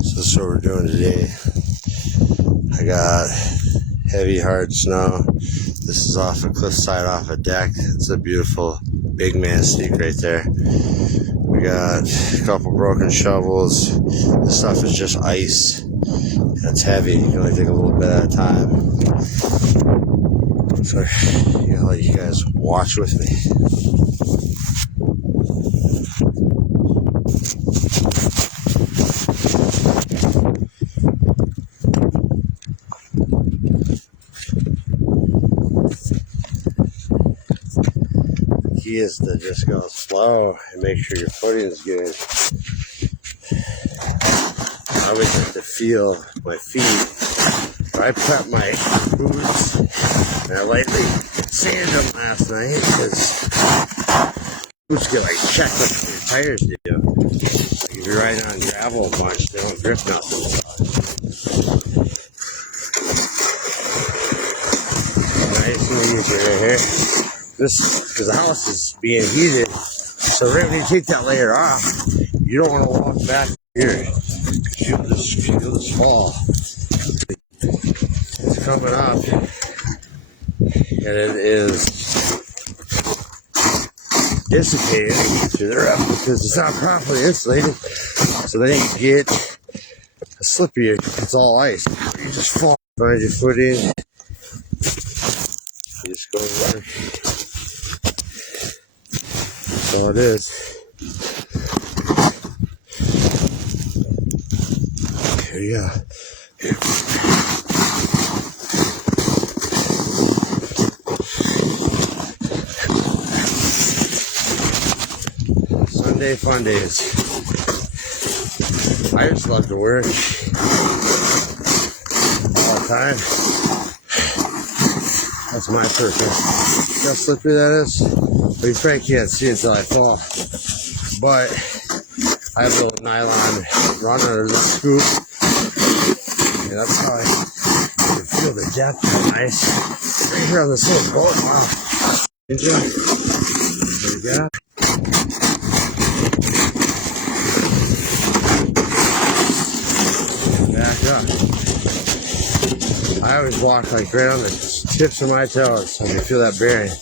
So this is what we're doing today. I got heavy, hard snow. This is off a cliffside, off a deck. It's a beautiful big man steak right there. We got a couple broken shovels. This stuff is just ice. It's heavy. You can only take a little bit at a time. So I'm gonna let you guys watch with me. The key is to just go slow and make sure your footing is good. I always have to feel my feet. I prep my boots and I lightly sanded them last night because boots get like checked like your tires do. Like if you're riding on gravel a bunch, they don't grip nothing. Nice and easy right here. This, because the house is being heated, so right when you take that layer off, you don't want to walk back here. You'll just fall. It's coming up, and it is dissipating to the roof because it's not properly insulated, so they didn't get a slippery. It's all ice. You just fall, find your footing. You just go over. That's all it is. Here you go. Sunday fun days. I just love to work all the time. That's my purpose. See how slippery that is? Well, you probably can't see it until I fall. But I have a little nylon run under the scoop. And that's how I can feel the depth of the ice. Right here on this little boat. Wow. There we go. Back up. I always walk like right on the tips of my toes so I can feel that bearing.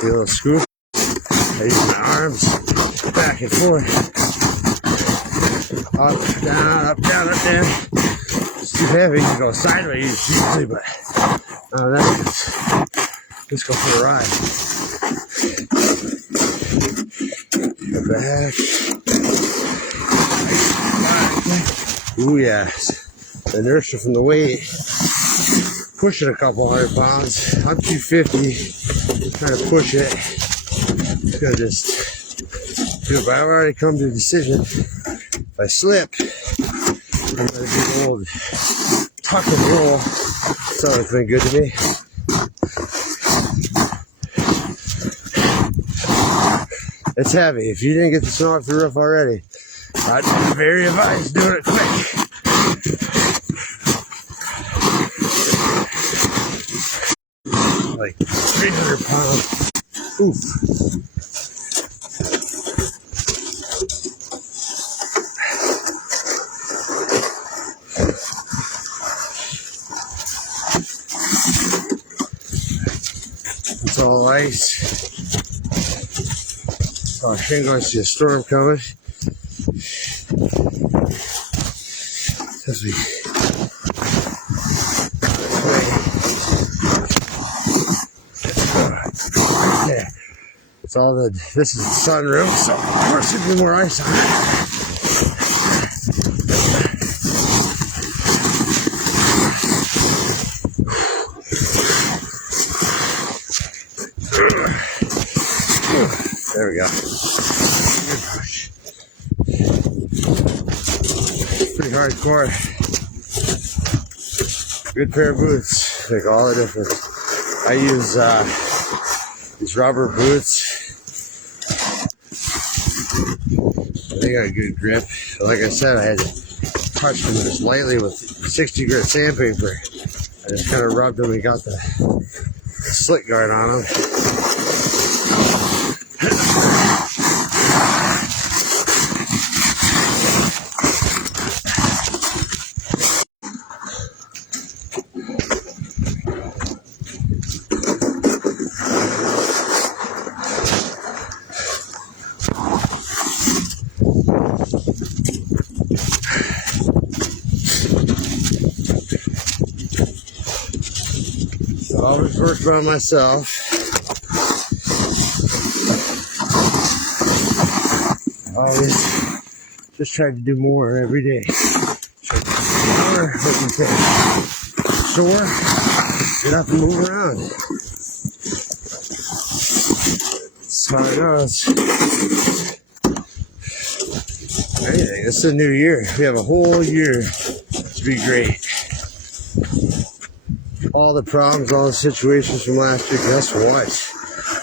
Feel a little scoop. I use my arms back and forth. Up, down, up, down, up, down. It's too heavy to go sideways usually, but let's go for a ride. Go back. Ooh, yes. The inertia from the weight. Pushing a couple 100 pounds. I'm 250. Trying to push it. It's going to just do it. But I've already come to a decision. If I slip, I'm going to do an old tuck and roll. That's always been good to me. It's heavy. If you didn't get the snow off the roof already, I'd be very advised doing it quick. Like 300 pounds. Oof. It's all ice. Oh, I ain't going to see a storm coming. As we there. It's all the, this is the sunroof, so of course there'd be more ice on it. There we go. Pretty hardcore. Good pair of boots. Make all the difference. I use these rubber boots. They got a good grip. Like I said, I had to touch them just lightly with 60 grit sandpaper. I just kind of rubbed them and got the slick guard on them. always worked by myself. I always just tried to do more every day. Tried to do more, what you can. Sore, get up and move around. That's how it goes. Anything, it's a new year. We have a whole year to be great. All the problems, all the situations from last year, guess what?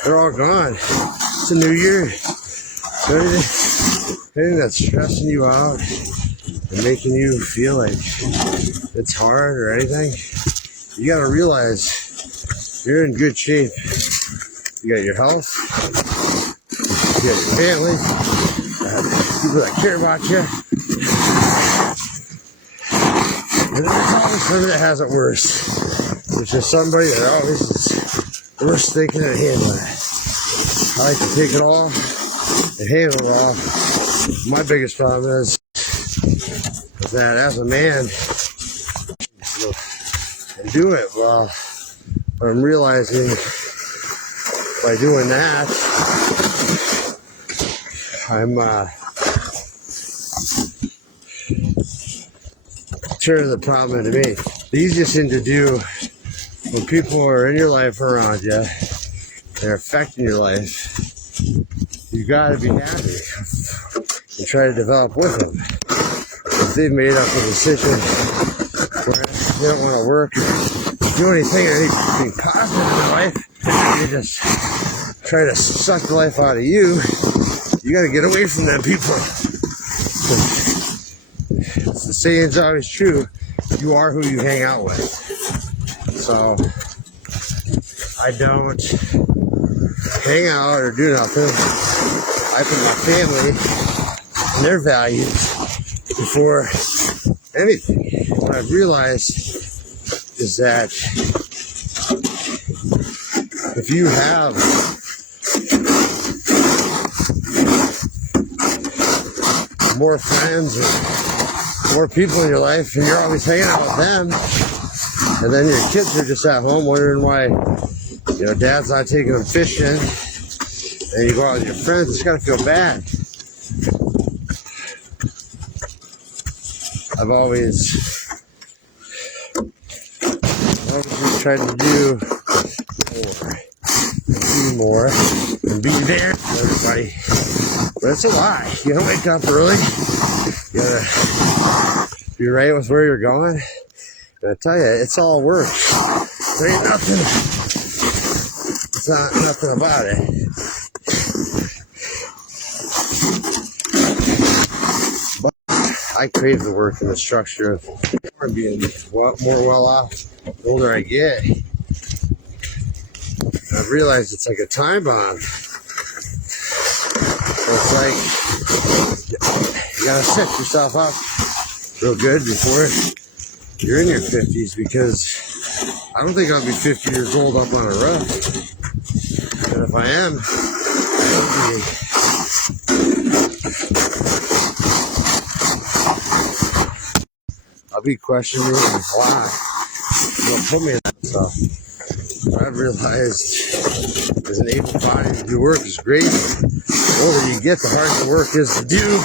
They're all gone. It's a new year. So anything that's stressing you out and making you feel like it's hard or anything, you gotta realize you're in good shape. You got your health, you got your family, people that care about you. And there's always somebody that has it worse. There's just somebody that always is worse thinking and handling it. I like to take it all and handle it all. My biggest problem is that as a man, and do it well, I'm realizing by doing that, I'm turning the problem into me. The easiest thing to do when people are in your life around you, they're affecting your life, you gotta be happy and try to develop with them. If they've made up a decision where they don't want to work or do anything or anything positive in their life, they just try to suck the life out of you, you gotta get away from them people. The saying's always true, you are who you hang out with. So I don't hang out or do nothing. I put my family and their values before anything. What I've realized is that if you have more friends or more people in your life and you're always hanging out with them, and then your kids are just at home wondering why, dad's not taking them fishing, and you go out with your friends, it's gotta feel bad. I've always tried to do more, and be there for everybody. But it's a lie. You gotta wake up early. You gotta be right with where you're going. And I tell you, it's all work. There ain't nothing. It's not nothing about it. But I crave the work and the structure of being more well off the older I get. I've realized it's like a time bomb. So it's like you gotta set yourself up real good before you're in your 50s, because I don't think I'll be 50 years old up on a roof. And if I am, I'll be questioning why you don't put me in that stuff. What I've realized as an able body to do work is great. The older you get, the harder the work is to do.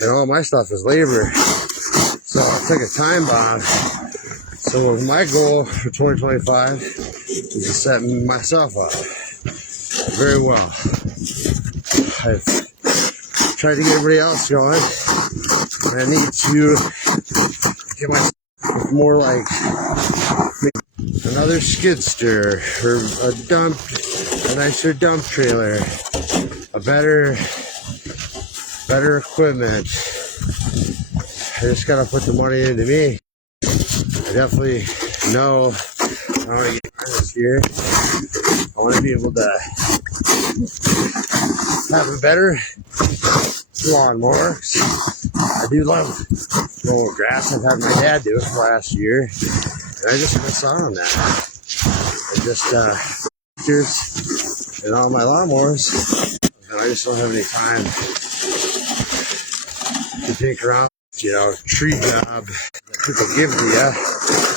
And all my stuff is labor. So it's like a time bomb. So my goal for 2025 is to set myself up very well. I've tried to get everybody else going. I need to get myself more like another skid steer or a nicer dump trailer, a better equipment. I just gotta put the money into me. I definitely know I want to get better this year. I want to be able to have a better lawnmower. I do love mowing grass. I've had my dad do it for last year, and I just miss out on that. I just and all my lawnmowers, and I just don't have any time to tinker around. tree job that people give to you.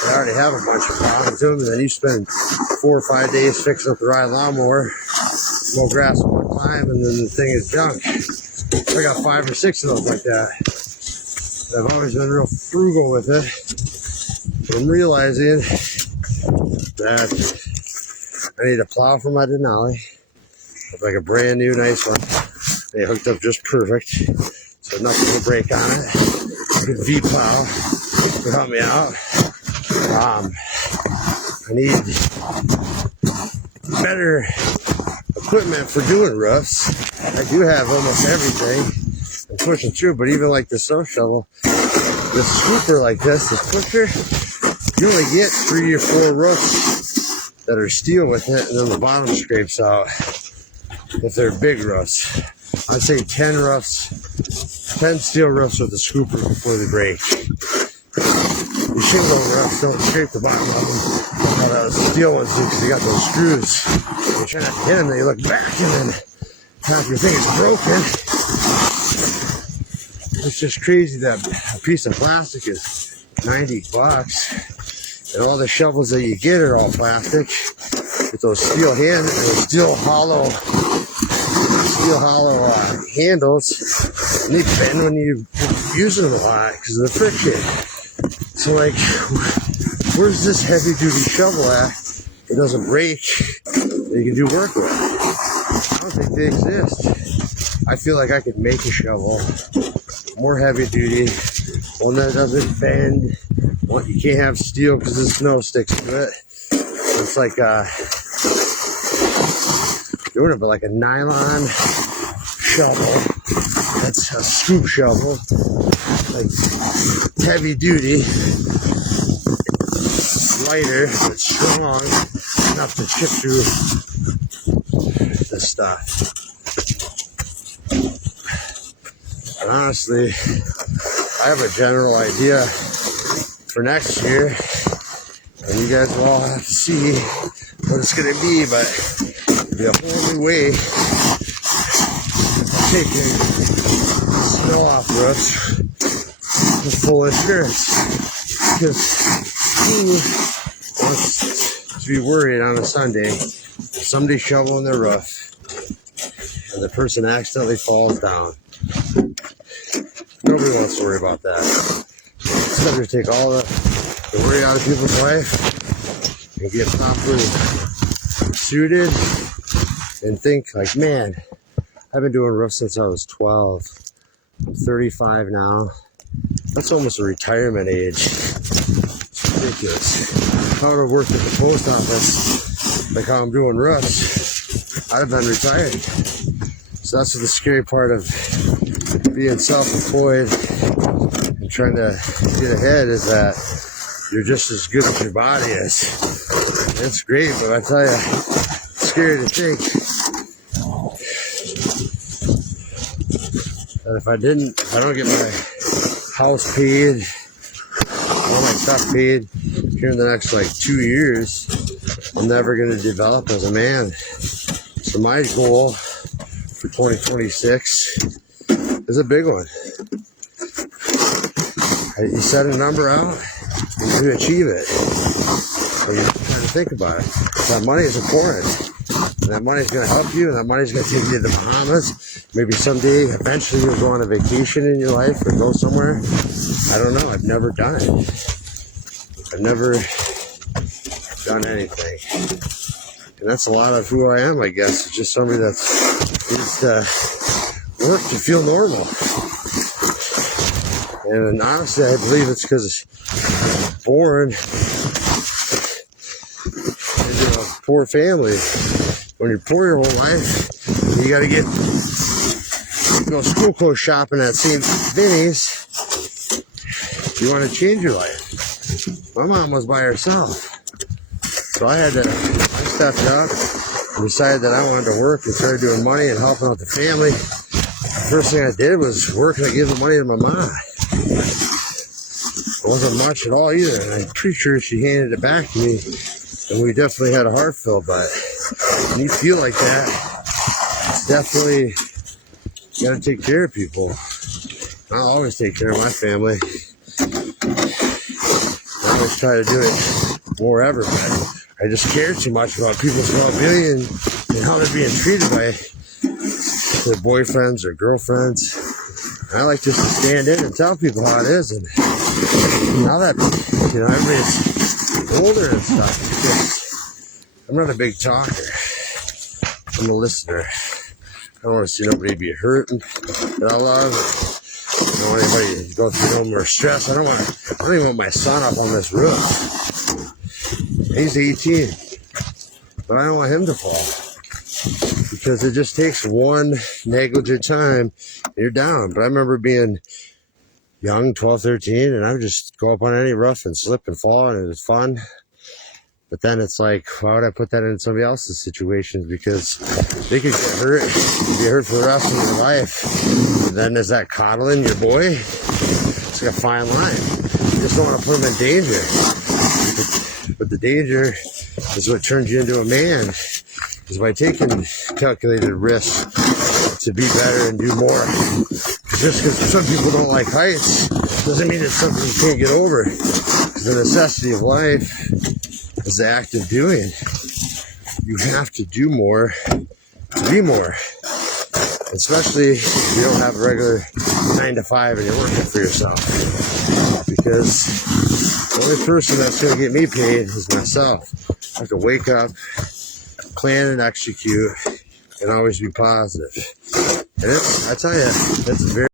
They already have a bunch of problems to them, and then you spend 4 or 5 days fixing up the ride lawnmower, mow grass one time, and then the thing is junk. I got 5 or 6 of those like that. I've always been real frugal with it, but I'm realizing that I need a plow for my Denali. It's like a brand new nice one. They hooked up just perfect, so nothing will break on it. Good V plow to help me out. I need better equipment for doing roofs. I do have almost everything. I'm pushing through, but even like the snow shovel, the scooper like this pusher, you only get 3 or 4 roofs that are steel with it, and then the bottom scrapes out if they're big roofs. I'd say 10 roofs, 10 steel roofs with the scooper before they break. The shingle roofs don't scrape the bottom of them. The steel ones do, because they got those screws. You try not to hit them, then you look back, and then half your thing is broken. It's just crazy that a piece of plastic is $90, and all the shovels that you get are all plastic with those steel steel hollow handles, and they bend when you use them a lot because of the friction. So like, where's this heavy duty shovel at? It doesn't break, that you can do work with. I don't think they exist. I feel like I could make a shovel more heavy duty, one that doesn't bend. You can't have steel because the snow sticks to it. It's like doing it, but like a nylon shovel. That's a scoop shovel, like heavy duty, lighter but strong enough to chip through this stuff. And honestly, I have a general idea for next year, and you guys will all have to see what it's going to be, but it'll be a whole new way of taking snow off roofs with full insurance. Because who wants to be worried on a Sunday if somebody's shoveling their roof and the person accidentally falls down? Nobody wants to worry about that. It's better to take all the worry out of people's life and get properly suited and think like, man, I've been doing roofs since I was 12. I'm 35 now. That's almost a retirement age. It's ridiculous. If I would have worked at the post office like how I'm doing roofs, I'd have been retired. So that's the scary part of being self-employed and trying to get ahead, is that you're just as good as your body is. It's great, but I tell you, it's scary to think that if I don't get my house paid, all my stuff paid here in the next like 2 years, I'm never going to develop as a man. So my goal for 2026 is a big one. You set a number out and you achieve it. So you kind of think about it. That money is important. And that money is going to help you, and that money is going to take you to the Bahamas. Maybe someday, eventually, you'll go on a vacation in your life or go somewhere. I don't know. I've never done it. I've never done anything. And that's a lot of who I am, I guess. It's just somebody that needs to work to feel normal. And honestly, I believe it's because I was born into a poor family. When you're poor your whole life, you got to go school clothes shopping at St. Vinny's. You want to change your life. My mom was by herself. So I stepped up and decided that I wanted to work and started doing money and helping out the family. The first thing I did was work and I gave the money to my mom. It wasn't much at all either, and I'm pretty sure she handed it back to me, and we definitely had a heart fill. But when you feel like that, it's definitely, you gotta take care of people. I'll always take care of my family. I always try to do it more ever, but I just care too much about people's well-being and how they're being treated by their boyfriends or girlfriends. I like just to stand in and tell people how it is. And now that, everybody's older and stuff, I'm not a big talker. I'm a listener. I don't want to see nobody be hurt that I love. I don't want anybody to go through no more stress. I don't even want my son up on this roof. He's 18, but I don't want him to fall, because it just takes one negligent time and you're down. But I remember being young, 12, 13, and I would just go up on any roof and slip and fall, and it was fun. But then it's like, why would I put that in somebody else's situations? Because they could get hurt, be hurt for the rest of their life. And then is that coddling your boy? It's like a fine line. You just don't want to put them in danger. But the danger is what turns you into a man, is by taking calculated risks to be better and do more. Just because some people don't like heights doesn't mean it's something you can't get over. The necessity of life is the act of doing. You have to do more to be more. Especially if you don't have a regular 9 to 5 and you're working for yourself. Because the only person that's going to get me paid is myself. I have to wake up, plan and execute, and always be positive. And I tell you, that's very